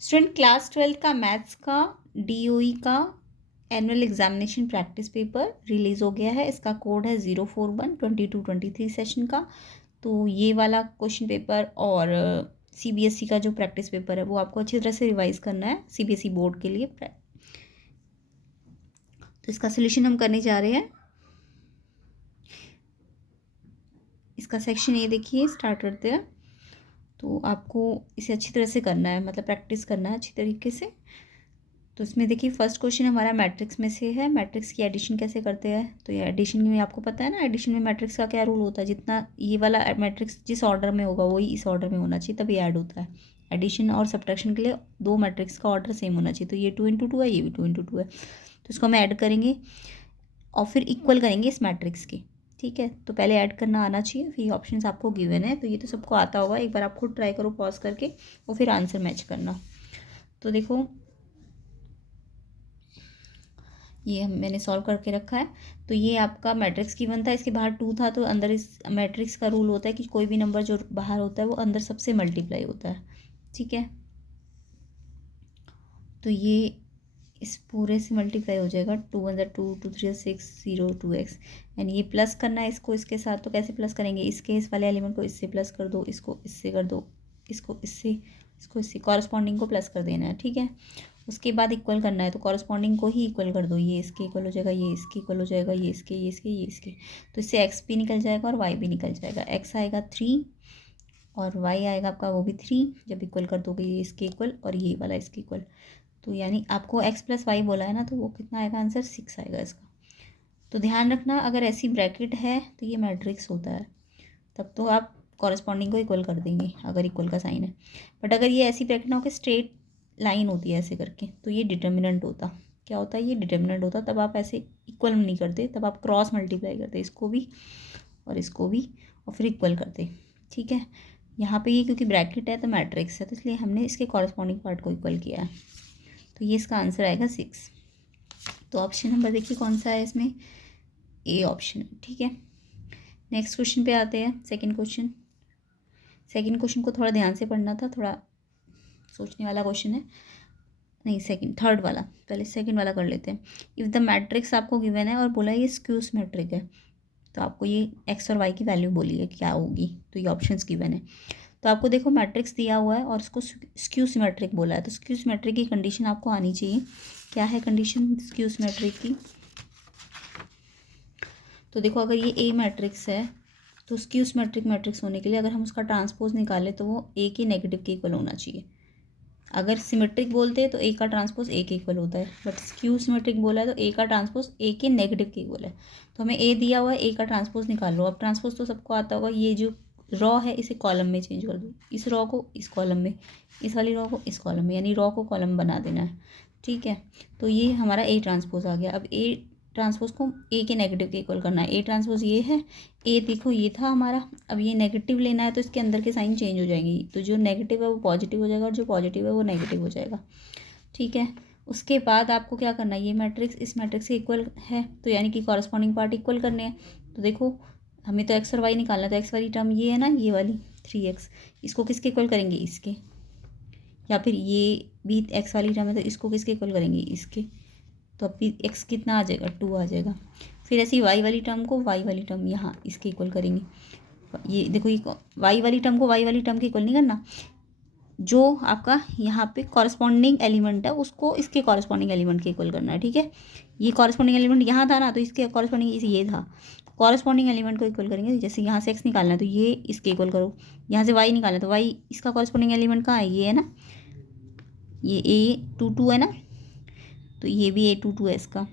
Student class 12 का maths का DOE का annual examination practice paper release हो गया है। इसका कोड है 0412223 सेशन का। तो ये वाला क्वेश्चन पेपर और CBSE का जो प्रैक्टिस पेपर है वो आपको अच्छी तरह से रिवाइज करना है CBSE बोर्ड के लिए। तो इसका सोल्यूशन हम करने जा रहे हैं। इसका सेक्शन ये देखिए, स्टार्ट करते हैं। तो आपको इसे अच्छी तरह से करना है, मतलब प्रैक्टिस करना है अच्छी तरीके से। तो इसमें देखिए फर्स्ट क्वेश्चन हमारा मैट्रिक्स में से है। मैट्रिक्स की एडिशन कैसे करते हैं। तो ये एडिशन में आपको पता है ना, एडिशन में मैट्रिक्स का क्या रूल होता है, जितना ये वाला मैट्रिक्स जिस ऑर्डर में होगा वही इस ऑर्डर में होना चाहिए, तभी ऐड होता है। एडिशन और सब्ट्रैक्शन के लिए दो मैट्रिक्स का ऑर्डर सेम होना चाहिए। तो ये 2 × 2 है, ये भी 2 × 2 है। तो इसको हम ऐड करेंगे और फिर इक्वल करेंगे इस मैट्रिक्स के। ठीक है, तो पहले ऐड करना आना चाहिए, फिर ये ऑप्शंस आपको गिवन है। तो ये तो सबको आता होगा, एक बार आप खुद ट्राई करो पॉज करके और फिर आंसर मैच करना। तो देखो ये मैंने सॉल्व करके रखा है। तो ये आपका मैट्रिक्स गिवन था, इसके बाहर 2 था, तो अंदर इस मैट्रिक्स का रूल होता है कि कोई भी नंबर जो बाहर होता है वो अंदर सबसे मल्टीप्लाई होता है। ठीक है, तो ये इस पूरे से मल्टीप्लाई हो जाएगा। 2 × 2 2 3 6 0 2x। एंड ये प्लस करना है इसको इसके साथ। तो कैसे प्लस करेंगे, इसके इस वाले एलिमेंट को इससे प्लस कर दो, इसको इससे कर दो, इसको इससे कॉरस्पॉन्डिंग को प्लस कर देना है। ठीक है, उसके बाद इक्वल करना है, तो कॉरस्पॉन्डिंग को ही इक्वल कर दो। ये इसके इक्वल हो जाएगा, ये इसके इक्वल हो जाएगा, ये इसके। तो इससे x भी निकल जाएगा और y भी निकल जाएगा। x आएगा 3 और y आएगा आपका वो भी 3। जब इक्वल कर दोगे ये इसके इक्वल और ये वाला इसके इक्वल, तो यानी आपको x + y बोला है ना, तो वो कितना आएगा आंसर 6 आएगा इसका। तो ध्यान रखना, अगर ऐसी ब्रैकेट है तो ये मैट्रिक्स होता है, तब तो आप कॉरस्पॉन्डिंग को इक्वल कर देंगे अगर इक्वल का साइन है। बट अगर ये ऐसी ब्रैकेट ना हो कि स्ट्रेट लाइन होती है ऐसे करके, तो ये डिटर्मिनेंट होता। क्या होता है, ये डिटर्मिनेंट होता। तब आप ऐसे इक्वल नहीं करते, तब आप क्रॉस मल्टीप्लाई करते, इसको भी और फिर इक्वल करते। ठीक है, यहाँ पे ये क्योंकि ब्रैकेट है तो मैट्रिक्स है, तो इसलिए हमने इसके कॉरस्पॉन्डिंग पार्ट को इक्वल किया है। तो ये इसका आंसर आएगा 6। तो ऑप्शन नंबर देखिए कौन सा है इसमें, ए ऑप्शन। ठीक है, नेक्स्ट क्वेश्चन पे आते हैं। सेकंड क्वेश्चन को थोड़ा ध्यान से पढ़ना था, थोड़ा सोचने वाला क्वेश्चन है। नहीं, थर्ड वाला, पहले सेकंड वाला कर लेते हैं। इफ़ द मैट्रिक्स आपको गिवन है और बोला ये स्क्यू सिमेट्रिक है, तो आपको ये x और y की वैल्यू बोली है क्या होगी। तो ये ऑप्शंस गिवन है। तो आपको देखो मैट्रिक्स दिया हुआ है और उसको स्क्यू सिमेट्रिक बोला है, तो स्क्यू सिमेट्रिक की कंडीशन आपको आनी चाहिए। क्या है कंडीशन स्क्यू सिमेट्रिक की। तो देखो अगर ये ए मैट्रिक्स है, तो स्क्यू सिमेट्रिक मैट्रिक्स होने के लिए अगर हम उसका ट्रांसपोज निकालें तो वो ए के नेगेटिव के इक्वल होना चाहिए। अगर सिमेट्रिक बोलते हैं तो ए का ट्रांसपोज ए के इक्वल होता है, बट स्क्यू सिमेट्रिक बोला है तो ए का ट्रांसपोज ए के नेगेटिव के इक्वल है। तो हमें ए दिया हुआ है, ए का ट्रांसपोज निकाल लो। अब ट्रांसपोज तो सबको आता होगा, ये जो रॉ है इसे कॉलम में चेंज कर दो, इस रॉ को इस कॉलम में, इस वाली रॉ को इस कॉलम में, यानी रॉ को कॉलम बना देना है। ठीक है, तो ये हमारा ए ट्रांसपोज आ गया। अब ए ट्रांसपोज को ए के नेगेटिव के इक्वल करना है। ए ट्रांसपोज ये है, ए देखो ये था हमारा, अब ये नेगेटिव लेना है तो इसके अंदर के साइन चेंज हो जाएंगे। तो जो नेगेटिव है वो पॉजिटिव हो जाएगा और जो पॉजिटिव है वो नेगेटिव हो जाएगा। ठीक है, उसके बाद आपको क्या करना है, ये मैट्रिक्स इस मैट्रिक्स के इक्वल है, तो यानी कि कॉरस्पॉन्डिंग पार्ट इक्वल करने हैं। तो देखो हमें तो x और y निकालना है, तो x वाली टर्म ये है ना, ये वाली 3x, इसको किसके इक्वल करेंगे, इसके। या फिर ये भी x वाली टर्म है तो इसको किसके इक्वल करेंगे, इसके। तो अब भी x कितना आ जाएगा, 2 आ जाएगा। फिर ऐसी y वाली टर्म को y वाली टर्म यहाँ इसके इक्वल करेंगे। ये देखो ये y वाली टर्म को y वाली टर्म के इक्वल नहीं करना, जो आपका यहाँ पे कॉरस्पॉन्डिंग एलिमेंट है उसको इसके कॉरस्पॉन्डिंग एलिमेंट के इक्वल करना है। ठीक है, ये कॉरस्पॉन्डिंग एलिमेंट यहाँ था ना, तो इसके कॉरस्पॉन्डिंग इस ये था, कॉरस्पॉन्डिंग एलिमेंट को इक्वल करेंगे। जैसे यहाँ से x निकालना है तो ये इसके इक्वल करो, यहाँ से y निकालना है तो y इसका कॉरस्पॉन्डिंग एलिमेंट कहाँ है, ये है ना, ये a22 है ना, तो ये भी a22 है इसका।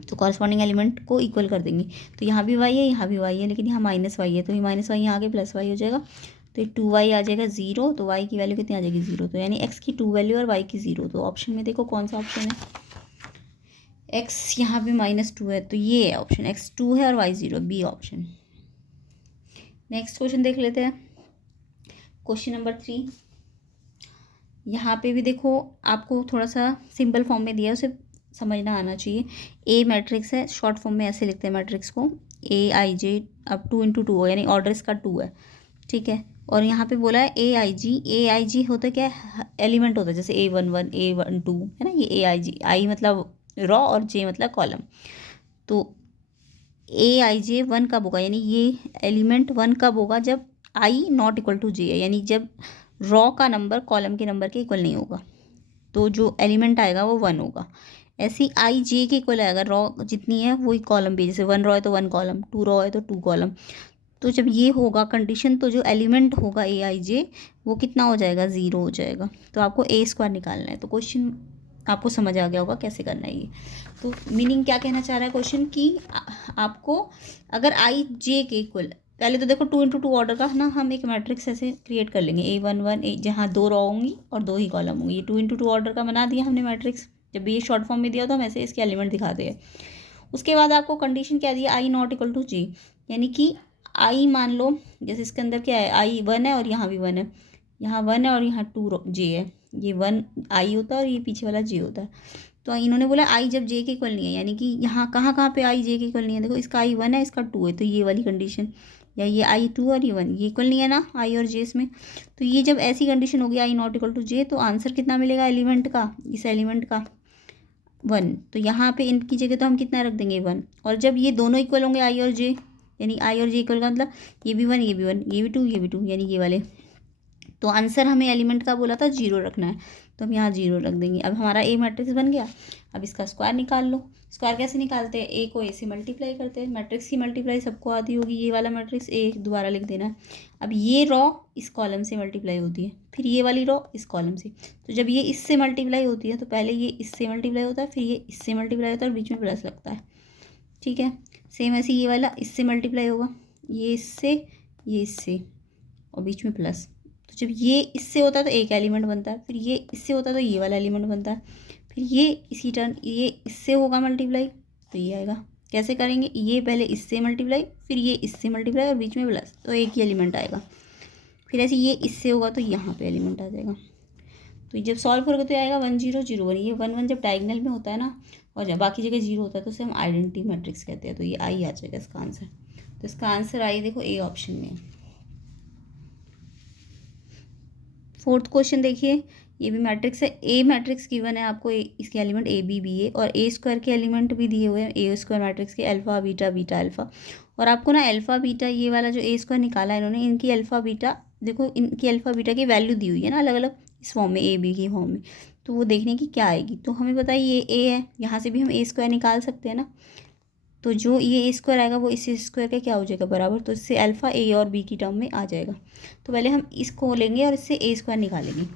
तो कॉरस्पॉन्डिंग एलिमेंट को इक्वल कर देंगे। तो यहाँ भी y है, यहाँ भी y है, लेकिन यहाँ -y है, तो ये -y यहाँ आके +y हो जाएगा। तो ये 2y आ जाएगा 0, तो y की वैल्यू कितनी आ जाएगी 0। तो यानी x की 2 वैल्यू और y की 0। तो ऑप्शन में देखो कौन सा ऑप्शन है, x यहाँ पे -2 है, तो ये है ऑप्शन, x 2 है और y 0, B option. Next question देख लेते हैं, क्वेश्चन नंबर 3। यहाँ पे भी देखो आपको थोड़ा सा सिंपल फॉर्म में दिया है, उसे समझना आना चाहिए। ए मैट्रिक्स है, शॉर्ट फॉर्म में ऐसे लिखते हैं मैट्रिक्स को, AIJ। अब 2 × 2 हो, यानी ऑर्डर इसका 2 है। ठीक है, और यहाँ पे बोला है ए आई जी होता क्या है, एलिमेंट होता है, जैसे A11 A12 है ना, ये A I G, आई मतलब रॉ और जे मतलब कॉलम। तो A I J 1 कब होगा, यानी ये एलिमेंट 1 कब होगा, जब आई नॉट इक्वल टू जे है, यानी जब रॉ का नंबर कॉलम के नंबर के इक्वल नहीं होगा, तो जो एलिमेंट आएगा वो 1 होगा। ऐसे ही I J के इक्वल आएगा, रॉ जितनी है वही कॉलम भी, जैसे 1 रॉ है तो 1 कॉलम, 2 रॉ है तो 2 कॉलम। तो जब ये होगा कंडीशन, तो जो एलिमेंट होगा A I J वो कितना हो जाएगा, 0 हो जाएगा। तो आपको A² निकालना है। तो क्वेश्चन आपको समझ आ गया होगा कैसे करना है ये। तो मीनिंग क्या कहना चाह रहा है क्वेश्चन की, आपको अगर I J के इक्वल, पहले तो देखो 2 × 2 ऑर्डर का ना हम एक मैट्रिक्स ऐसे क्रिएट कर लेंगे, A11 जहाँ 2 रॉ होंगी और 2 ही कॉलम होंगी, ये 2 × 2 ऑर्डर का बना दिया हमने मैट्रिक्स। जब भी ये शॉर्ट फॉर्म में दिया तो हम ऐसे इसके एलिमेंट दिखाते हैं। उसके बाद आपको कंडीशन क्या दी है, आई नॉट इक्वल टू जे, यानी कि आई मान लो, जैसे इसके अंदर क्या है, आई 1 है और यहाँ भी 1 है, यहाँ 1 है और यहाँ 2 जे है, ये 1 आई होता है और ये पीछे वाला जे होता है। तो इन्होंने बोला आई जब जे के इक्वल नहीं है, यानी कि यहाँ कहाँ कहाँ पे आई जे के इक्वल नहीं है, देखो इसका आई 1 है, इसका 2 है, तो ये वाली कंडीशन, या ये आई 2 और ये 1, ये इक्वल नहीं है ना आई और जे इसमें। तो ये जब ऐसी कंडीशन होगी आई नॉट इक्वल टू जे, तो आंसर कितना मिलेगा एलिमेंट का, इस एलिमेंट का 1। तो यहाँ पे इनकी जगह तो हम कितना रख देंगे 1। और जब ये दोनों इक्वल होंगे आई और जे, यानी आई और जे इक्वल का मतलब ये भी 1 ये भी 1 ये भी 2 ये भी 2, यानी ये वाले। तो आंसर हमें एलिमेंट का बोला था 0 रखना है, तो हम यहाँ 0 रख देंगे। अब हमारा ए मैट्रिक्स बन गया। अब इसका स्क्वायर निकाल लो। स्क्वायर कैसे निकालते हैं, ए को ए से मल्टीप्लाई करते हैं, मैट्रिक्स की मल्टीप्लाई सबको आती होगी, ये वाला मैट्रिक्स ए दोबारा लिख देना है। अब ये रॉ इस कॉलम से मल्टीप्लाई होती है, फिर ये वाली रॉ इस कॉलम से। तो जब ये इससे मल्टीप्लाई होती है तो पहले ये इससे मल्टीप्लाई होता है, फिर ये इससे मल्टीप्लाई होता है और बीच में प्लस लगता है, ठीक है। सेम ऐसे ये वाला इससे मल्टीप्लाई होगा, ये इससे और बीच में प्लस। तो जब ये इससे होता है तो एक एलिमेंट बनता है, फिर ये इससे होता है तो ये वाला एलिमेंट बनता है, फिर ये इसी टर्न ये इससे होगा मल्टीप्लाई तो ये आएगा। कैसे करेंगे, ये पहले इससे मल्टीप्लाई, फिर ये इससे मल्टीप्लाई और बीच में प्लस, तो एक ही एलिमेंट आएगा। फिर ऐसे ये इससे होगा तो यहाँ पे एलिमेंट आ जाएगा। तो जब सॉल्व करोगे तो आएगा 1 0 0 1। ये 1 1 जब डायगोनल में होता है ना और जब बाकी जगह 0 होता है तो उसे हम आइडेंटिटी मैट्रिक्स कहते हैं। तो ये आई आ जाएगा इसका आंसर। तो इसका आंसर आई देखो ए ऑप्शन में। फोर्थ क्वेश्चन देखिए, ये भी मैट्रिक्स है, ए मैट्रिक्स गिवन है आपको, इसके एलिमेंट ए बी बी ए और ए स्क्वायर के एलिमेंट भी दिए हुए हैं ए स्क्वायर मैट्रिक्स के, अल्फा बीटा बीटा अल्फा। और आपको ना अल्फा बीटा ये वाला जो ए स्क्वायर निकाला है इन्होंने, इनकी अल्फा बीटा देखो, इनकी अल्फा बीटा की वैल्यू दी हुई है ना अलग अलग इस फॉर्म में, ए बी की फॉर्म में। तो वो देखने की क्या आएगी, तो हमें बताइए ये ए है, यहाँ से भी हम ए स्क्वायर निकाल सकते हैं ना। तो जो ये ए स्क्वायर आएगा वो इस स्क्वायर का क्या हो जाएगा बराबर, तो इससे अल्फा ए और बी की टर्म में आ जाएगा। तो पहले हम इसको लेंगे और इससे ए स्क्वायर निकालेंगे।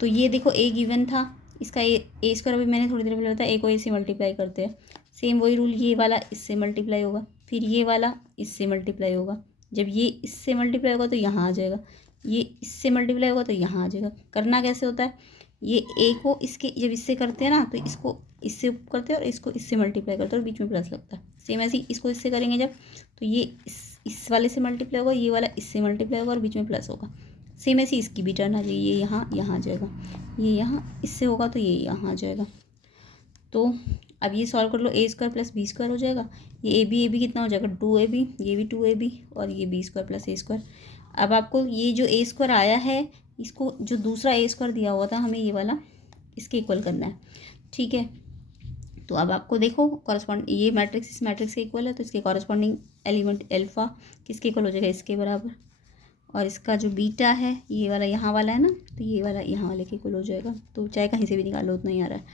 तो ये देखो ए गिवन था, इसका ए स्क्वायर अभी मैंने थोड़ी देर पहले बताया, ए को ए से मल्टीप्लाई करते हैं। सेम वही रूल, ये वाला इससे मल्टीप्लाई होगा, फिर ये वाला इससे मल्टीप्लाई होगा। जब ये इससे मल्टीप्लाई होगा तो यहाँ आ जाएगा, ये इससे मल्टीप्लाई होगा तो यहाँ आ जाएगा। करना कैसे होता है, ये ए को इसके जब इससे करते हैं ना तो इसको इससे करते हैं और इसको इससे मल्टीप्लाई करते हैं और बीच में प्लस लगता है। सेम ऐसे ही इसको इससे करेंगे जब, तो ये इस वाले से मल्टीप्लाई होगा, ये वाला इससे मल्टीप्लाई होगा और बीच में प्लस होगा। सेम ऐसे इसकी भी टर्न आ जाएगी, ये यहाँ आ जाएगा, ये यहाँ इससे होगा तो ये यहाँ आ जाएगा। तो अब ये सॉल्व कर लो, ए स्क्वायर प्लस बी स्क्वायर हो जाएगा। ये ए बी कितना हो जाएगा 2ab, ये भी 2ab और ये बी स्क्वायर प्लस ए स्क्वायर। अब आपको ये जो ए स्क्वायर आया है, इसको जो दूसरा ए स्क्वायर दिया हुआ था हमें ये वाला इसके इक्वल करना है, ठीक है। तो अब आपको देखो कॉरस्पॉन्ड, ये मैट्रिक्स इस मैट्रिक्स के इक्वल है, तो इसके कॉरस्पॉन्डिंग एलिमेंट अल्फा किसके इक्वल हो जाएगा, इसके बराबर। और इसका जो बीटा है ये वाला यहाँ वाला है ना, तो ये वाला यहाँ वाले के इक्वल हो जाएगा। तो चाहे कहीं से भी निकालो उतना ही आ रहा है।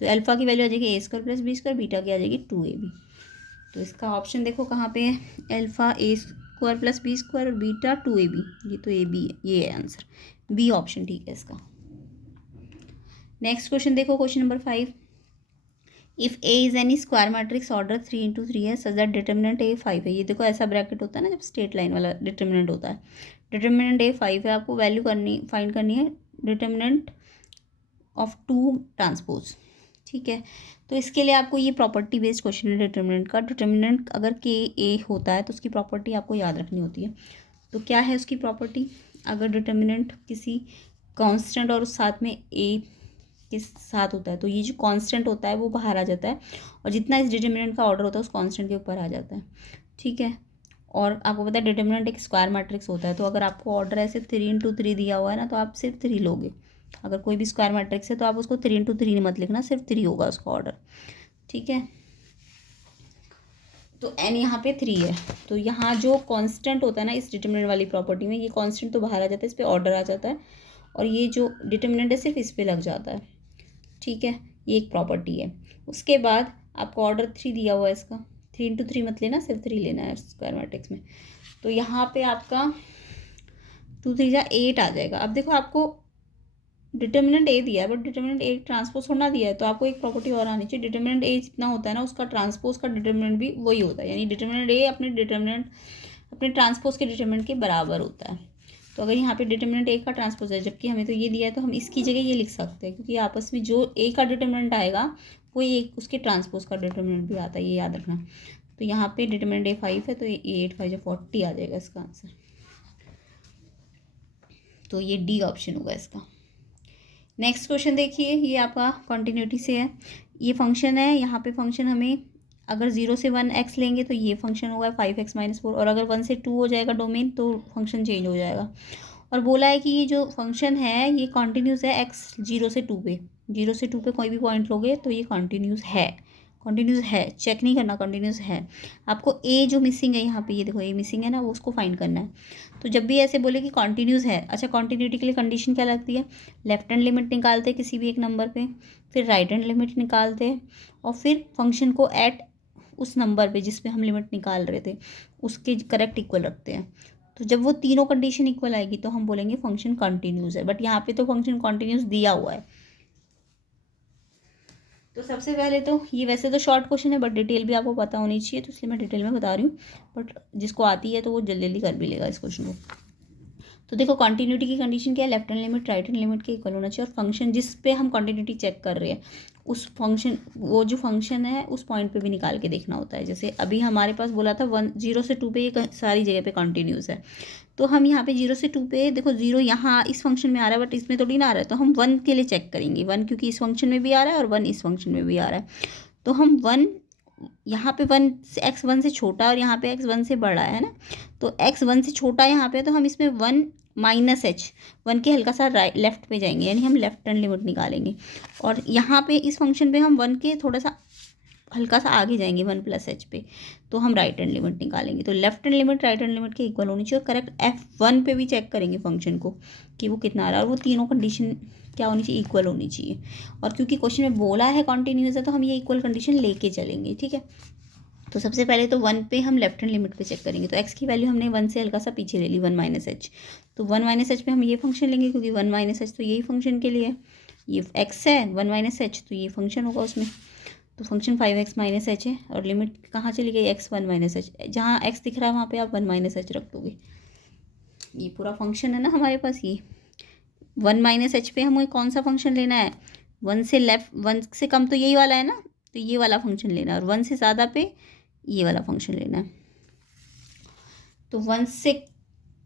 तो अल्फा की वैल्यू आ जाएगी A square plus B square, beta की आ जाएगी 2ab। तो इसका ऑप्शन देखो कहाँ पे है, अल्फा ए स्क्वायर प्लस बी स्क्वायर और बीटा 2ab, ये तो ए बी है, ये है आंसर, बी ऑप्शन ठीक है इसका। नेक्स्ट क्वेश्चन देखो, question number 5। If A is N E square matrix order 3 × 3 है सच दैट डिटर्मिनेंट ए 5 है। ये देखो ऐसा ब्रैकेट होता है ना जब स्ट्रेट लाइन वाला डिटर्मिनेंट होता है, डिटर्मिनेंट ए 5 है, आपको वैल्यू फाइंड करनी है डिटर्मिनेंट ऑफ 2 ट्रांसपोज, ठीक है। तो इसके लिए आपको ये प्रॉपर्टी बेस्ड क्वेश्चन है डिटर्मिनेंट का। डिटर्मिनेंट अगर के ए होता है तो उसकी प्रॉपर्टी आपको याद रखनी होती है। तो क्या है उसकी प्रॉपर्टी, अगर डिटर्मिनेंट किसी कांस्टेंट और उस साथ में ए के साथ होता है तो ये जो कांस्टेंट होता है वो बाहर आ जाता है और जितना इस डिटर्मिनेंट का ऑर्डर होता है उस कांस्टेंट के ऊपर आ जाता है, ठीक है। और आपको पता है डिटर्मिनेंट एक स्क्वायर मैट्रिक्स होता है, तो अगर आपको ऑर्डर ऐसे 3 × 3 दिया हुआ है ना, तो आप सिर्फ 3 लोगे। अगर कोई भी स्क्वायर मैट्रिक्स है तो आप उसको 3 × 3 मत लिखना, सिर्फ 3 होगा उसका ऑर्डर, ठीक है। तो n यहाँ पे 3 है, तो यहाँ जो कांस्टेंट होता है ना इस डिटर्मिनेंट वाली प्रॉपर्टी में, ये कांस्टेंट तो बाहर आ जाता है, इस पर ऑर्डर आ जाता है, और ये जो डिटर्मिनेंट है सिर्फ इस पर लग जाता है, ठीक है। ये एक प्रॉपर्टी है। उसके बाद आपको ऑर्डर 3 दिया हुआ है इसका, 3 × 3 मत लेना, सिर्फ 3 लेना है स्क्वायर मैट्रिक्स में। तो यहाँ पे आपका 2 3 जा 8 आ जाएगा। अब देखो आपको डिटर्मिनेंट ए दिया है, बट डिटर्मिनेंट ए ट्रांसपोज थोड़ा दिया है, तो आपको एक प्रॉपर्टी और आनी चाहिए, डिटर्मिनेंट ए जितना होता है ना उसका ट्रांसपोज का डिटर्मिनेंट भी वही होता है, यानी डिटर्मिनेंट ए अपने ट्रांसपोज के डिटर्मिनेंट के बराबर होता है। तो अगर यहाँ पे डिटर्मिनेंट ए का ट्रांसपोज है, जबकि हमें तो ये दिया है, तो हम इसकी जगह ये लिख सकते हैं, क्योंकि आपस में जो ए का डिटर्मिनेंट आएगा वो एक उसके ट्रांसपोज का डिटर्मिनेंट भी आता है, ये याद रखना। तो यहाँ पे डिटर्मिनेंट ए 5 है, तो ये 8 5 40 आ जाएगा इसका आंसर। तो ये डी ऑप्शन होगा इसका। नेक्स्ट क्वेश्चन देखिए, ये आपका कंटिन्यूटी से है। ये फंक्शन है, यहाँ पे फंक्शन हमें अगर 0 से 1 x लेंगे तो ये फंक्शन होगा 5x - 4, और अगर 1 से 2 हो जाएगा डोमेन तो फंक्शन चेंज हो जाएगा। और बोला है कि ये जो फंक्शन है ये कॉन्टिन्यूस है x 0 से 2 पे, 0 से 2 पे कोई भी पॉइंट लोगे तो ये कॉन्टिन्यूस है, चेक नहीं करना, कॉन्टिन्यूस है। आपको ए जो मिसिंग है यहाँ पे, ये देखो ए मिसिंग है ना, वो उसको फाइंड करना है। तो जब भी ऐसे बोले कि कॉन्टिन्यूस है, अच्छा कॉन्टिन्यूटी के लिए कंडीशन क्या लगती है, लेफ्ट हैंड लिमिट निकालते हैं किसी भी एक नंबर पे, फिर राइट हैंड लिमिट निकालते हैं, और फिर फंक्शन को एट उस नंबर पे जिस पे हम लिमिट निकाल रहे थे उसके करेक्ट इक्वल रखते हैं। तो जब वो तीनों कंडीशन इक्वल आएगी तो हम बोलेंगे फंक्शन कॉन्टिन्यूस है, बट यहाँ पे तो फंक्शन कॉन्टिन्यूस दिया हुआ है। तो सबसे पहले तो ये वैसे तो शॉर्ट क्वेश्चन है, बट डिटेल भी आपको पता होनी चाहिए, तो इसलिए मैं डिटेल में बता रही हूँ, बट जिसको आती है तो वो जल्दी जल्दी कर भी लेगा इस क्वेश्चन को। तो देखो कंटिन्यूटी की कंडीशन क्या है, left hand limit right hand limit के इक्वल होना चाहिए, और फंक्शन जिस पे हम कंटिन्यूटी चेक कर रहे हैं उस फंक्शन, वो जो फंक्शन है उस पॉइंट पे भी निकाल के देखना होता है। जैसे अभी हमारे पास बोला था 0 से 2 पे ये सारी जगह पे कंटिन्यूस है, तो हम यहाँ पे 0 से 2 पे देखो 0 यहाँ इस फंक्शन में आ रहा है, बट इसमें थोड़ी ना आ रहा है, तो हम 1 के लिए चेक करेंगे, 1 क्योंकि इस फंक्शन में भी आ रहा है और 1 इस फंक्शन में भी आ रहा है, तो हम 1 यहाँ पे 1 से x 1 से छोटा और यहाँ पे x 1 से बड़ा है ना, तो x 1 से छोटा यहाँ पे, तो हम इसमें 1 -h 1 के हल्का सा राइट लेफ्ट पे जाएंगे, यानी हम लेफ्ट हैंड लिमिट निकालेंगे, और यहाँ पे इस फंक्शन पे हम 1 के थोड़ा सा हल्का सा आगे जाएंगे 1 + h पे, तो हम राइट हैंड लिमिट निकालेंगे। तो left hand limit right hand limit के इक्वल होनी चाहिए, और करेक्ट f1 पे भी चेक करेंगे फंक्शन को कि वो कितना आ रहा है, और वो तीनों कंडीशन क्या होनी चाहिए, इक्वल होनी चाहिए। और क्योंकि क्वेश्चन में बोला है कॉन्टिन्यूस है, तो हम ये इक्वल कंडीशन लेके चलेंगे, ठीक है। तो सबसे पहले तो 1 पे हम लेफ्ट हैंड लिमिट पे चेक करेंगे, तो x की वैल्यू हमने 1 से हल्का सा पीछे ले ली, 1 - h, तो 1 - h पे हम ये फंक्शन लेंगे, क्योंकि 1 - h तो यही फंक्शन के लिए है, ये x है 1 - h तो ये फंक्शन होगा उसमें, तो फंक्शन 5x - h है, और लिमिट कहाँ चली गई, x 1 - h, जहाँ x दिख रहा है वहाँ पे आप 1 - h रख दोगे। ये पूरा फंक्शन है ना हमारे पास, ये 1 - h पे हमें कौन सा फंक्शन लेना है, 1 से लेफ्ट, 1 से कम तो यही वाला है ना, तो ये वाला फंक्शन लेना है, और 1 से ज़्यादा पे ये वाला फंक्शन लेना है। तो 1 से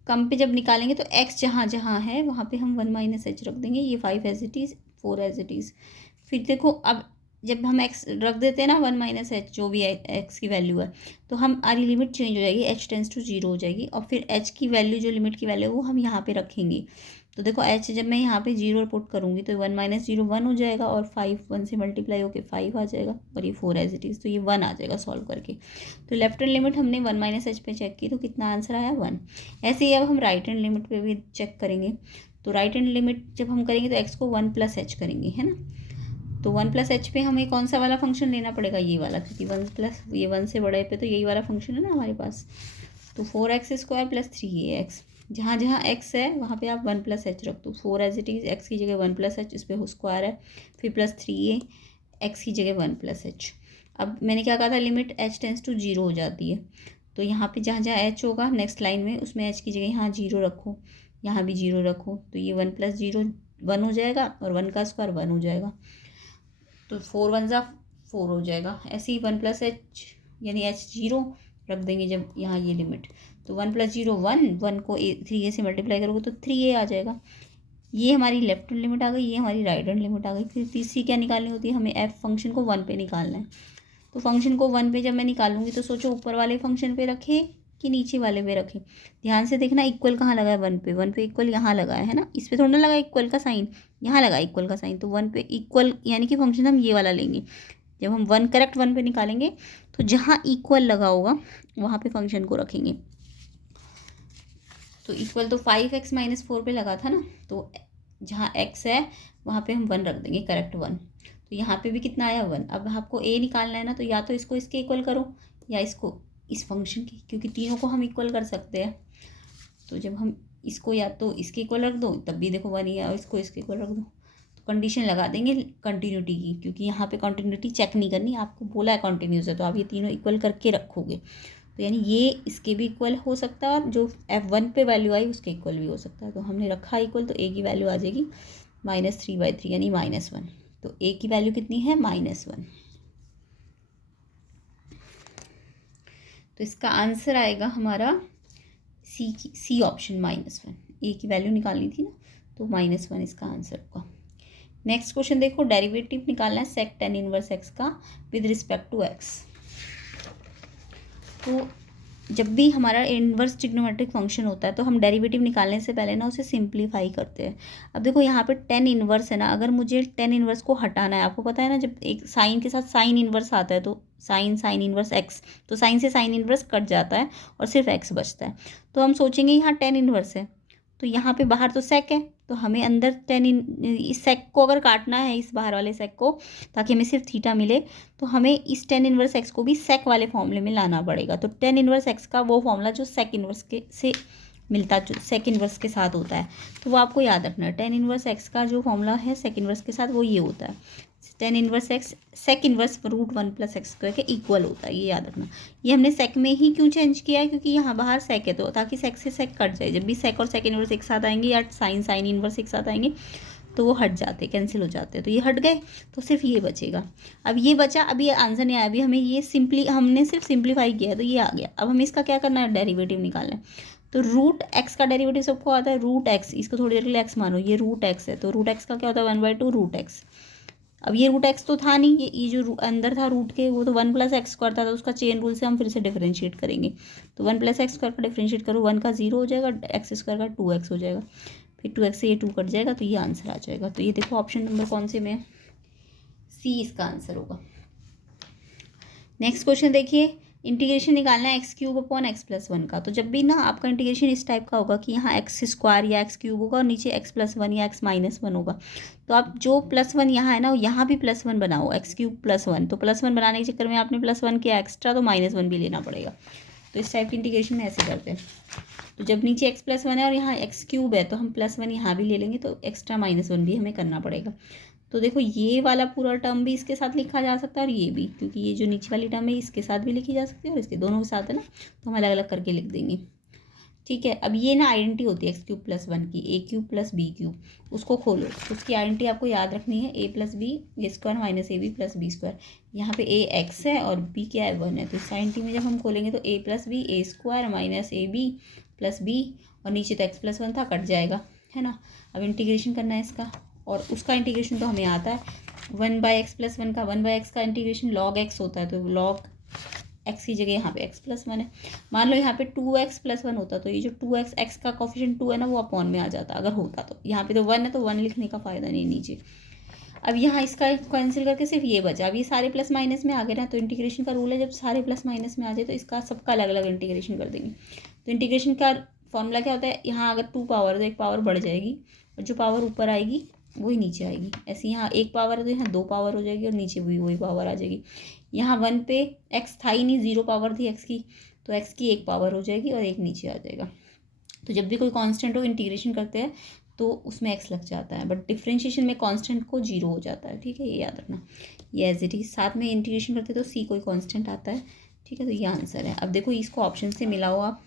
कम पे जब निकालेंगे तो x जहाँ जहाँ है वहाँ पे हम 1 - h रख देंगे, ये 5 as it is, 4 as it is. फिर देखो अब जब हम x रख देते हैं ना 1 - h जो भी x की वैल्यू है, तो हमारी लिमिट चेंज हो जाएगी, h टेंस टू 0 हो जाएगी, और फिर h की वैल्यू जो लिमिट की वैल्यू है वो हम यहाँ पे रखेंगे। तो देखो h जब मैं यहाँ पे 0 पुट करूँगी तो 1 - 0 1 हो जाएगा, और 5 1 से मल्टीप्लाई होकर 5 आ जाएगा, और ये 4 एज इट इज़, तो ये 1 आ जाएगा सॉल्व करके। तो लेफ्ट हैंड लिमिट हमने 1 - h पे चेक की, तो कितना आंसर आया 1। ऐसे ही अब हम राइट हैंड लिमिट पे भी चेक करेंगे, तो राइट हैंड लिमिट जब हम करेंगे तो x को 1 + h करेंगे, है ना, तो 1 + h पे हमें कौन सा वाला फंक्शन लेना पड़ेगा, ये वाला, क्योंकि 1 ये 1 से बड़े पे तो यही वाला फंक्शन है ना हमारे पास। तो 4x² + 3ax, जहाँ जहाँ x है वहाँ पे आप 1 + h रख दो, 4 एज इट इज़, x की जगह 1 + h, इस पर स्क्वायर है, फिर +3a, x की जगह 1 + h। अब मैंने क्या कहा था, लिमिट h टेंस टू 0 हो जाती है, तो यहाँ पे जहाँ जहाँ h होगा नेक्स्ट लाइन में उसमें h की जगह यहाँ 0 रखो, यहाँ भी 0 रखो, तो ये 1 + 0 1 हो जाएगा, और 1 का स्क्वायर 1 हो जाएगा, तो 4 1 ज़ा 4 हो जाएगा। ऐसे ही 1 + h यानी h 0 रख देंगे जब यहाँ ये लिमिट, तो 1 + 0 1, 1 को 3a से मल्टीप्लाई करोगे तो 3a आ जाएगा। ये हमारी लेफ्ट हैंड लिमिट आ गई, ये हमारी राइट हैंड लिमिट आ गई। फिर तीसरी क्या निकालनी होती है, हमें f फंक्शन को 1 पे निकालना है। तो फंक्शन को 1 पे जब मैं निकालूंगी तो सोचो ऊपर वाले फंक्शन पे रखे कि नीचे वाले पे रखें। ध्यान से देखना इक्वल कहाँ लगा है, 1 पे, 1 पे इक्वल यहाँ लगा है ना, इस पे थोड़ा ना लगा इक्वल का साइन, यहाँ लगा इक्वल का साइन, तो 1 पे इक्वल यानी कि फंक्शन हम ये वाला लेंगे। जब हम 1 करेक्ट 1 पे निकालेंगे तो जहाँ इक्वल लगा होगा वहाँ पे फंक्शन को रखेंगे। तो इक्वल तो 5x - 4 पे लगा था ना, तो जहाँ x है वहाँ पे हम 1 रख देंगे, करेक्ट 1। तो यहाँ पे भी कितना आया 1। अब आपको a निकालना है ना, तो या तो इसको इसके इक्वल करो या इसको इस फंक्शन की, क्योंकि तीनों को हम इक्वल कर सकते हैं। तो जब हम इसको या तो इसके इक्वल रख दो तब भी देखो 1 ही है, और इसको इसके इक्वल रख दो तो कंडीशन लगा देंगे कंटिन्यूटी की, क्योंकि यहाँ पे कंटिन्यूटी चेक नहीं करनी, आपको बोला है कंटिन्यूस है तो आप ये तीनों इक्वल करके रखोगे। तो यानी ये इसके भी इक्वल हो सकता है और जो f1 पे वैल्यू आई उसके इक्वल भी हो सकता है। तो हमने रखा इक्वल, तो a की वैल्यू आ जाएगी -3/3 यानी -1। तो a की वैल्यू कितनी है, -1। तो इसका आंसर आएगा हमारा सी ऑप्शन -1। a की वैल्यू निकालनी थी ना, तो -1 इसका आंसर होगा। नेक्स्ट क्वेश्चन देखो, डेरिवेटिव निकालना है sec tan इनवर्स x का विद रिस्पेक्ट टू x। तो जब भी हमारा इन्वर्स ट्रिग्नोमेट्रिक फंक्शन होता है तो हम डेरिवेटिव निकालने से पहले ना उसे सिंप्लीफाई करते हैं। अब देखो यहाँ पे tan इन्वर्स है ना, अगर मुझे tan इन्वर्स को हटाना है, आपको पता है ना जब एक साइन के साथ साइन इन्वर्स आता है तो साइन इन्वर्स x, तो साइन से साइन इन्वर्स कट जाता है और सिर्फ x बचता है। तो हम सोचेंगे यहाँ tan इन्वर्स है, तो यहाँ पे बाहर तो सेक है, तो हमें अंदर इस सेक को अगर काटना है, इस बाहर वाले सेक को, ताकि हमें सिर्फ थीटा मिले, तो हमें इस tan इनवर्स x को भी सेक वाले फॉर्मूले में लाना पड़ेगा। तो tan इनवर्स x का वो फॉर्मूला जो सेक इनवर्स के से मिलता, जो सेक इनवर्स के साथ होता है, तो वो आपको याद रखना है। tan इनवर्स x का जो फॉर्मूला है सेक इनवर्स के साथ वो ये होता है, tan inverse x sec inverse √1 + x² के इक्वल होता है, ये याद रखना। ये हमने सेक में ही क्यों चेंज किया है, क्योंकि यहाँ बाहर सेक है, तो ताकि सेक से सेक कट जाए। जब भी सेक और सेक इनवर्स एक साथ आएंगे या साइन इनवर्स एक साथ आएंगे तो वो हट जाते, कैंसिल हो जाते हैं। तो ये हट गए तो सिर्फ ये बचेगा। अब ये बचा, अभी ये आंसर नहीं आया, अभी हमें ये हमने सिर्फ सिंप्लीफाई किया है तो ये आ गया। अब हमें इसका क्या करना है, डेरिवेटिव निकालना है। तो √x का डेरिवेटिव सबको आता है, √x, इसको थोड़ी देर के लिए x मानो, ये √x है, तो √x का क्या होता है 1/2 √x। अब ये √x तो था नहीं, ये जो अंदर था रूट के वो तो 1 + x² था, तो उसका चेन रूल से हम फिर से डिफरेंशिएट करेंगे। तो 1 + x² का डिफरेंशिएट करो, 1 का 0 हो जाएगा, x² का 2x हो जाएगा, फिर 2x से ये 2 कट जाएगा, तो ये आंसर आ जाएगा। तो ये देखो ऑप्शन नंबर कौन से में, सी इसका आंसर होगा। नेक्स्ट क्वेश्चन देखिए, इंटीग्रेशन निकालना है x³ x + 1 का। तो जब भी ना आपका इंटीग्रेशन इस टाइप का होगा कि यहाँ x² या x³ होगा और नीचे x + 1 या x - 1 होगा, तो आप जो +1 यहाँ है ना, यहाँ भी +1 बनाओ, x³ + 1। तो +1 बनाने के चक्कर में आपने +1 किया एक्स्ट्रा, तो -1 भी लेना पड़ेगा। तो इस टाइप की इंटीग्रेशन में ऐसे करते हैं। तो जब नीचे x + 1 है और यहाँ x³ है, तो हम +1 यहाँ भी ले लेंगे, तो एक्स्ट्रा -1 भी हमें करना पड़ेगा। तो देखो ये वाला पूरा टर्म भी इसके साथ लिखा जा सकता है और ये भी, क्योंकि ये जो नीचे वाली टर्म है इसके साथ भी लिखी जा सकती है और इसके दोनों के साथ है ना, तो हम अलग अलग करके लिख देंगे। ठीक है, अब ये ना आइडेंटिटी होती है x³ + 1 की, a³ + b³, उसको खोलो तो उसकी आइडेंटिटी आपको याद रखनी है, a + b a² - ab + b²। यहाँ पे a x है और b क्या है 1 है, तो इस आइडेंटिटी में जब हम खोलेंगे तो a + b a² - ab + b, और नीचे तो x + 1 था, कट जाएगा, है ना। अब इंटीग्रेशन करना है इसका, और उसका इंटीग्रेशन तो हमें आता है 1/x + 1 का, 1/x का इंटीग्रेशन log x होता है, तो log x की जगह यहाँ पे x + 1 है। मान लो यहाँ पे 2x + 1 होता, तो ये जो 2x, x का कोफिशिएंट 2 है ना, वो अपॉन में आ जाता अगर होता। तो यहाँ पे तो 1 है, तो 1 लिखने का फ़ायदा नहीं नीचे। अब यहाँ इसका कैंसिल करके सिर्फ ये बचा। अब ये सारे प्लस माइनस में आ गए ना, तो इंटीग्रेशन का रूल है जब सारे प्लस माइनस में आ जाए तो इसका सबका अलग अलग इंटीग्रेशन कर देंगे। तो इंटीग्रेशन का फॉर्मूला क्या होता है, यहाँ अगर 2 पावर तो 1 पावर बढ़ जाएगी, और जो पावर ऊपर आएगी वही नीचे आएगी। ऐसे यहाँ 1 पावर है तो यहाँ 2 पावर हो जाएगी और नीचे भी वही पावर आ जाएगी। यहाँ 1 पे x था ही नहीं, 0 पावर थी x की, तो x की 1 पावर हो जाएगी और 1 नीचे आ जाएगा। तो जब भी कोई कांस्टेंट हो इंटीग्रेशन करते हैं तो उसमें x लग जाता है, बट डिफरेंशिएशन में कांस्टेंट को 0 हो जाता है। ठीक है, ये याद रखना। ये एज इट इज साथ में इंटीग्रेशन करते हैं तो c कोई कांस्टेंट आता है। ठीक है, तो ये आंसर है। अब देखो इसको ऑप्शन से मिलाओ आप,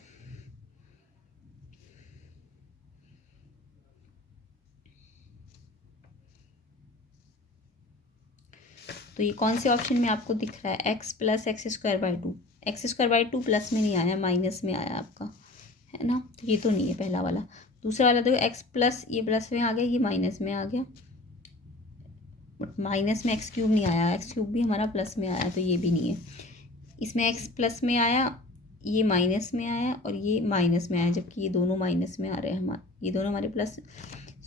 तो ये कौन से ऑप्शन में आपको दिख रहा है, x + x² / 2, x² / 2 प्लस में नहीं आया, माइनस में आया आपका, है ना। तो ये तो नहीं है पहला वाला। दूसरा वाला देखो x प्लस, ये प्लस में आ गया, ये माइनस में आ गया, बट माइनस में x³ नहीं आया, x³ भी हमारा प्लस में आया, तो ये भी नहीं है। इसमें x प्लस में आया, ये माइनस में आया और ये माइनस में आया, जबकि ये दोनों माइनस में आ रहे हैं हमारे, ये दोनों हमारे प्लस,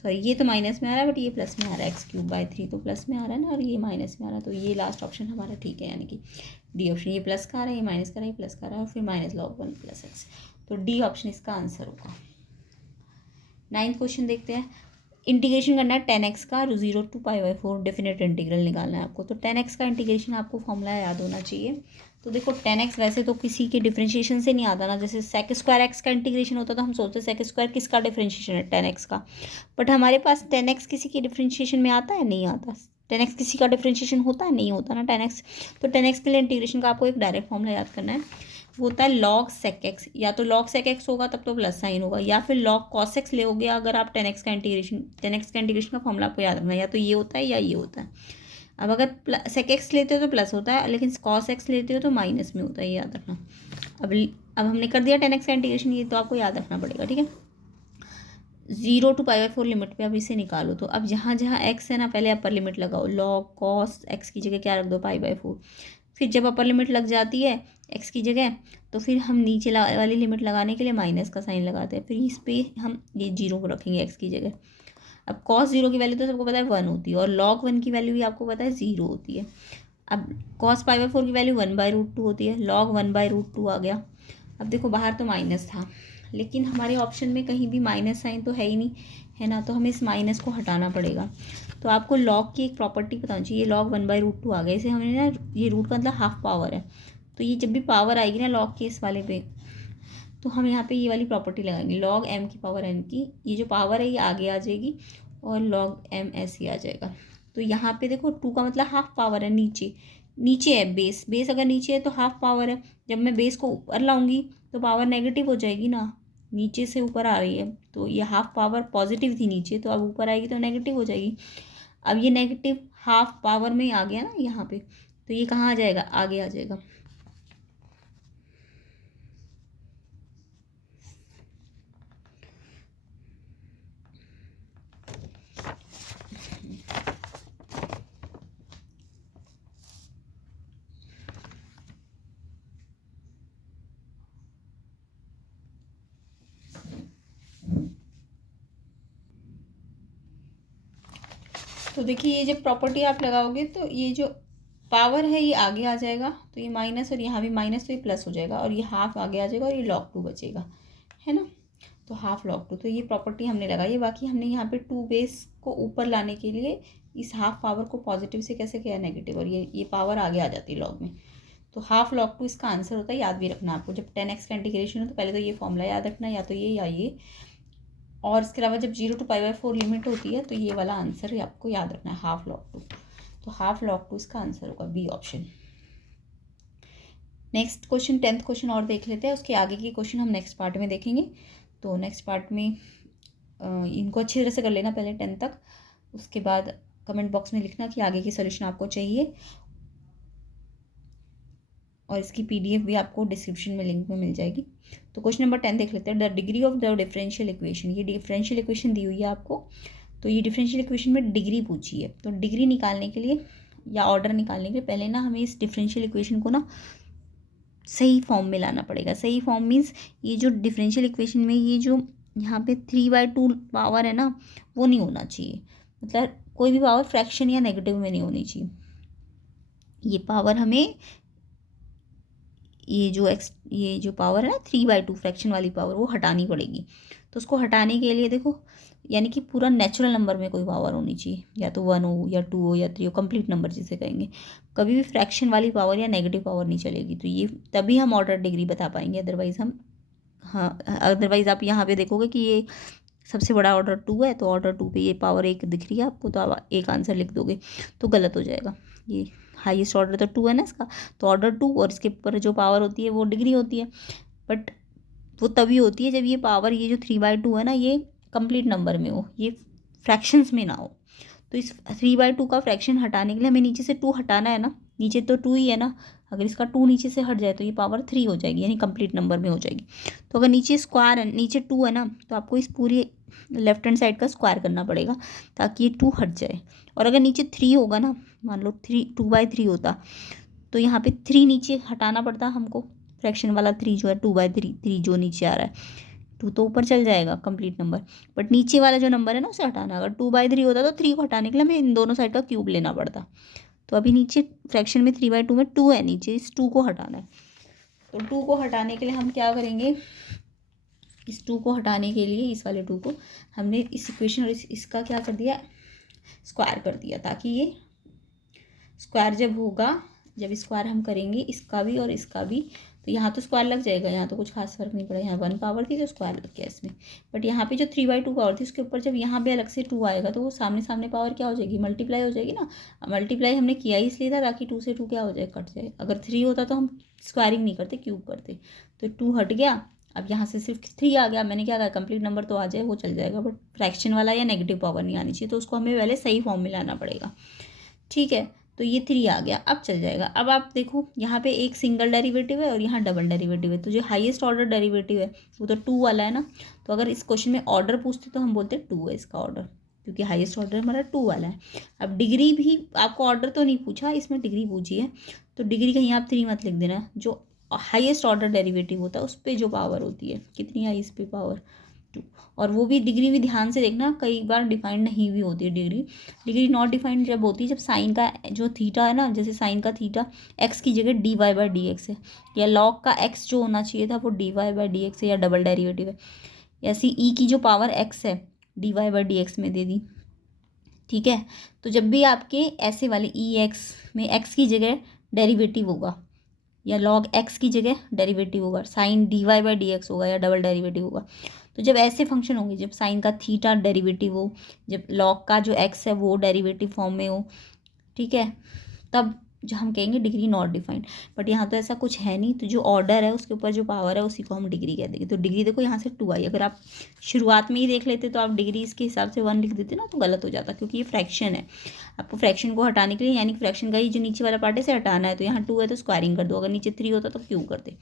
सॉरी ये तो माइनस में आ रहा है बट ये प्लस में आ रहा है, x³/3 तो प्लस में आ रहा है ना, और ये माइनस में आ रहा है, तो ये लास्ट ऑप्शन हमारा ठीक है, यानी कि डी ऑप्शन। ये प्लस का आ रहा है, ये माइनस का रहा है, ये प्लस का रहा है, और फिर -log 1 + x, तो डी ऑप्शन इसका आंसर होगा। 9th क्वेश्चन देखते हैं। इंटीग्रेशन करना है 10x का 0 to π/4 डेफिनेट इंटीग्रल निकालना है आपको। तो 10x का इंटीग्रेशन आपको फॉर्मूला याद होना चाहिए। तो देखो 10x वैसे तो किसी के डिफरेंशिएशन से नहीं आता ना, जैसे sec² x का इंटीग्रेशन होता तो हम सोचते sec² किसका डिफरेंशिएशन है, 10x का, बट हमारे पास 10x किसी के डिफरेंशिएशन में आता है, नहीं आता। 10x किसी का डिफरेंशिएशन होता है, नहीं होता ना 10x। तो 10x के लिए इंटीग्रेशन का आपको एक डायरेक्ट फॉर्मूला याद करना है, वो होता है log sec x, या तो log sec x होगा तब तो प्लस साइन होगा, या फिर log cos x ले हो गया अगर आप 10x का इंटीग्रेशन का फॉर्मूला आपको याद रखना है, या तो ये होता है या ये होता है। अब अगर sec x लेते हो तो प्लस होता है, लेकिन cos x लेते हो तो माइनस में होता है, ये याद रखना। अब हमने कर दिया 10x का इंटीग्रेशन, ये तो आपको याद रखना पड़ेगा, ठीक है। 0 to π/4 लिमिट पे अब इसे निकालो, तो अब जहाँ जहाँ x है ना पहले अपर लिमिट लगाओ, log cos x की जगह क्या रख दो, π/4। फिर जब अपर लिमिट लग जाती है x की जगह, तो फिर हम नीचे वाली लिमिट लगाने के लिए माइनस का साइन लगाते हैं, फिर इस पर हम ये 0 को रखेंगे x की जगह। अब cos 0 की वैल्यू तो सबको पता है 1 होती है, और log 1 की वैल्यू भी आपको पता है 0 होती है। अब cos π/4 की वैल्यू 1/√2 होती है, log 1/√2 आ गया। अब देखो बाहर तो माइनस था, लेकिन हमारे ऑप्शन में कहीं भी माइनस साइन तो है ही नहीं, है ना, तो हमें इस माइनस को हटाना पड़ेगा। तो आपको लॉग की एक प्रॉपर्टी पता होनी चाहिए, log 1/√2 आ गया, इसे हमने ना, ये रूट का मतलब हाफ पावर है, तो ये जब भी पावर आएगी ना लॉग के इस वाले पे, तो हम यहाँ पे ये वाली प्रॉपर्टी लगाएंगे, log m की पावर n की, ये जो पावर है ये आगे आ जाएगी और log m ऐसे आ जाएगा। तो यहाँ पे देखो 2 का मतलब हाफ पावर है, नीचे है बेस अगर नीचे है तो हाफ पावर है, जब मैं बेस को ऊपर लाऊंगी तो पावर नेगेटिव हो जाएगी ना, नीचे से ऊपर आ रही है, तो ये हाफ पावर पॉजिटिव थी नीचे, तो अब ऊपर आएगी तो नेगेटिव हो जाएगी। अब ये नेगेटिव हाफ पावर में आ गया ना यहाँ पे, तो ये कहाँ आ जाएगा, आगे आ जाएगा। तो देखिए ये जब प्रॉपर्टी आप लगाओगे तो ये जो पावर है ये आगे आ जाएगा, तो ये माइनस और यहाँ भी माइनस, तो ये प्लस हो जाएगा, और ये हाफ आगे आ जाएगा और ये log 2 बचेगा, है ना। तो हाफ log 2, तो ये प्रॉपर्टी हमने लगाई है। बाकी हमने यहाँ पे 2 बेस को ऊपर लाने के लिए इस हाफ पावर को पॉजिटिव से कैसे किया, नेगेटिव, और ये पावर आगे आ जाती है लॉग में। तो हाफ log 2 इसका आंसर होता है, याद भी रखना आपको। जब 10x का इंटीग्रेशन हो तो पहले तो ये फॉर्मूला याद रखना, या तो ये या ये, और इसके अलावा जब 0 to π/4 लिमिट होती है तो ये वाला आंसर आपको याद रखना है, हाफ log 2। तो हाफ log 2 इसका आंसर होगा, B option. Next question 10th question और देख लेते हैं, उसके आगे के क्वेश्चन हम नेक्स्ट पार्ट में देखेंगे। तो नेक्स्ट पार्ट में इनको अच्छी तरह से कर लेना पहले 10 तक, उसके बाद कमेंट बॉक्स में लिखना कि आगे की सोल्यूशन आपको चाहिए, और इसकी PDF भी आपको डिस्क्रिप्शन में लिंक में मिल जाएगी। तो क्वेश्चन नंबर 10 देख लेते हैं। The degree of the differential equation, ये डिफरेंशियल इक्वेशन दी हुई है आपको, तो ये डिफरेंशियल इक्वेशन में डिग्री पूछी है। तो डिग्री निकालने के लिए या ऑर्डर निकालने के लिए पहले ना हमें इस डिफरेंशियल इक्वेशन को ना सही फॉर्म में लाना पड़ेगा। सही फॉर्म मीन्स ये जो डिफरेंशियल इक्वेशन में ये जो यहाँ पे 3/2 पावर है ना, वो नहीं होना चाहिए, मतलब कोई भी पावर फ्रैक्शन या नेगेटिव में नहीं होनी चाहिए। ये पावर हमें ये जो पावर है ना 3/2 फ्रैक्शन वाली पावर, वो हटानी पड़ेगी। तो उसको हटाने के लिए देखो, यानी कि पूरा नेचुरल नंबर में कोई पावर होनी चाहिए, या तो 1 हो या 2 हो या 3 हो, कंप्लीट नंबर जिसे कहेंगे। कभी भी फ्रैक्शन वाली पावर या नेगेटिव पावर नहीं चलेगी, तो ये तभी हम ऑर्डर डिग्री बता पाएंगे, अदरवाइज़ हम, हाँ अदरवाइज़ आप यहाँ पे देखोगे कि ये सबसे बड़ा ऑर्डर 2 है, तो ऑर्डर 2 पे ये पावर 1 दिख रही है आपको, तो आप एक आंसर लिख दोगे तो गलत हो जाएगा। ये हाईएस्ट ऑर्डर तो 2 है ना इसका, तो ऑर्डर 2 और इसके ऊपर जो पावर होती है वो डिग्री होती है, बट वो तभी होती है जब ये पावर, ये जो 3/2 है ना, ये कंप्लीट नंबर में हो, ये फ्रैक्शंस में ना हो। तो इस 3/2 का फ्रैक्शन हटाने के लिए हमें नीचे से 2 हटाना है ना, नीचे तो 2 ही है ना, अगर इसका 2 नीचे से हट जाए तो ये पावर 3 हो जाएगी, यानी कंप्लीट नंबर में हो जाएगी। तो अगर नीचे स्क्वायर है, नीचे 2 है ना, तो आपको इस पूरी लेफ्ट हैंड साइड का स्क्वायर करना पड़ेगा ताकि ये 2 हट जाए। और अगर नीचे 3 होगा ना, मान लो 2/3 होता, तो यहाँ पे 3 नीचे हटाना पड़ता हमको, फ्रैक्शन वाला 3 जो है 2/3 जो नीचे आ रहा है 2 तो ऊपर चल जाएगा कंप्लीट नंबर, बट नीचे वाला जो नंबर है ना उसे हटाना। अगर 2/3 होता तो 3 को हटाने के लिए हमें इन दोनों साइड का क्यूब लेना पड़ता। तो अभी नीचे फ्रैक्शन में 3/2 में 2 है, नीचे इस 2 को हटाना है। तो 2 को हटाने के लिए हम क्या करेंगे, इस 2 को हटाने के लिए इस वाले 2 को हमने इस इक्वेशन और इसका क्या कर दिया, स्क्वायर कर दिया, ताकि ये स्क्वायर जब स्क्वायर हम करेंगे इसका भी और इसका भी, तो यहाँ तो स्क्वायर लग जाएगा, यहाँ तो कुछ खास फर्क नहीं पड़ा। यहाँ 1 पावर थी तो स्क्वायर लग गया इसमें, बट यहाँ पे जो 3/2 पावर थी उसके ऊपर जब यहाँ पे अलग से 2 आएगा तो वो सामने सामने पावर क्या हो जाएगी, मल्टीप्लाई हो जाएगी ना। मल्टीप्लाई हमने किया ही इसलिए था ताकि 2 से 2 क्या हो जाए, कट जाए। अगर 3 होता तो हम स्क्वायरिंग नहीं करते, क्यूब करते। तो 2 हट गया, अब यहाँ से सिर्फ 3 आ गया। मैंने क्या कहा, कंप्लीट नंबर तो आ जाए वो चल जाएगा, बट फ्रैक्शन वाला या नेगेटिव पावर नहीं आनी चाहिए, तो उसको हमें पहले सही फॉर्म में लाना पड़ेगा। ठीक है, तो ये 3 आ गया, अब चल जाएगा। अब आप देखो यहाँ पे एक सिंगल डेरिवेटिव है और यहाँ डबल डेरिवेटिव है, तो जो हाईएस्ट ऑर्डर डेरिवेटिव है वो तो 2 वाला है ना। तो अगर इस क्वेश्चन में ऑर्डर पूछते तो हम बोलते 2 है इसका ऑर्डर, क्योंकि हाईएस्ट ऑर्डर हमारा 2 वाला है। अब डिग्री भी आपको ऑर्डर तो नहीं पूछा, इसमें डिग्री पूछी है, तो डिग्री कहीं आप 3 मत लिख देना। जो हाईएस्ट ऑर्डर डेरिवेटिव होता है उस पर जो पावर होती है, कितनी आई इस पर पावर 2। और वो भी डिग्री भी ध्यान से देखना, कई बार डिफाइंड नहीं भी होती है डिग्री नॉट डिफाइंड जब होती है, जब साइन का जो थीटा है ना, जैसे साइन का थीटा एक्स की जगह dy/dx है, या लॉग का एक्स जो होना चाहिए था वो dy/dx है, या डबल डेरिवेटिव है। ऐसी ई की जो पावर एक्स है dy/dx में दे दी। ठीक है, तो जब भी आपके ऐसे वाले ई एक्स में एक्स की जगह डेरिवेटिव होगा या लॉग एक्स की जगह डेरिवेटिव होगा, साइन dy/dx होगा या डबल डेरिवेटिव होगा, तो जब ऐसे फंक्शन होंगे, जब साइन का थीटा डेरिवेटिव हो, जब लॉग का जो एक्स है वो डेरिवेटिव फॉर्म में हो, ठीक है, तब जो हम कहेंगे डिग्री नॉट डिफाइंड। बट यहाँ तो ऐसा कुछ है नहीं, तो जो ऑर्डर है उसके ऊपर जो पावर है उसी को हम डिग्री कह देंगे। तो डिग्री देखो यहाँ से 2 आई, अगर आप शुरुआत में ही देख लेते तो आप डिग्री इसके हिसाब से 1 लिख देते ना, तो गलत हो जाता, क्योंकि ये फ्रैक्शन है। आपको फ्रैक्शन को हटाने के लिए, यानी फ्रैक्शन का ही जो नीचे वाला पार्ट है इसे हटाना है, तो यहाँ 2 है तो स्क्वायरिंग कर दो, अगर नीचे 3 होता तो क्यूब करते।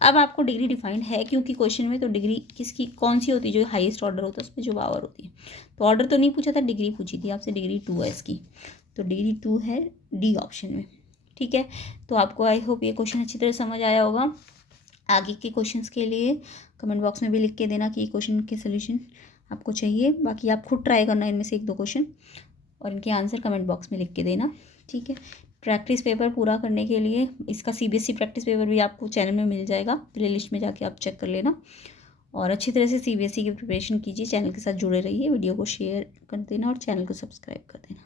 अब आपको डिग्री डिफाइंड है क्योंकि क्वेश्चन में, तो डिग्री किसकी कौन सी होती है, जो हाईएस्ट ऑर्डर होता है उस पर जो पावर होती है। तो ऑर्डर तो नहीं पूछा था, डिग्री पूछी थी आपसे, डिग्री 2 है इसकी, तो डिग्री 2 है डी ऑप्शन में। ठीक है, तो आपको आई होप ये क्वेश्चन अच्छी तरह समझ आया होगा। आगे के क्वेश्चंस के लिए कमेंट बॉक्स में भी लिख के देना कि क्वेश्चन के सोल्यूशन आपको चाहिए। बाकी आप खुद ट्राई करना इनमें से 1-2 क्वेश्चन और इनके आंसर कमेंट बॉक्स में लिख के देना। ठीक है, प्रैक्टिस पेपर पूरा करने के लिए इसका CBSE प्रैक्टिस पेपर भी आपको चैनल में मिल जाएगा, प्लेलिस्ट में जाके आप चेक कर लेना। और अच्छी तरह से CBSE की प्रिपरेशन कीजिए, चैनल के साथ जुड़े रहिए, वीडियो को शेयर कर देना और चैनल को सब्सक्राइब कर देना।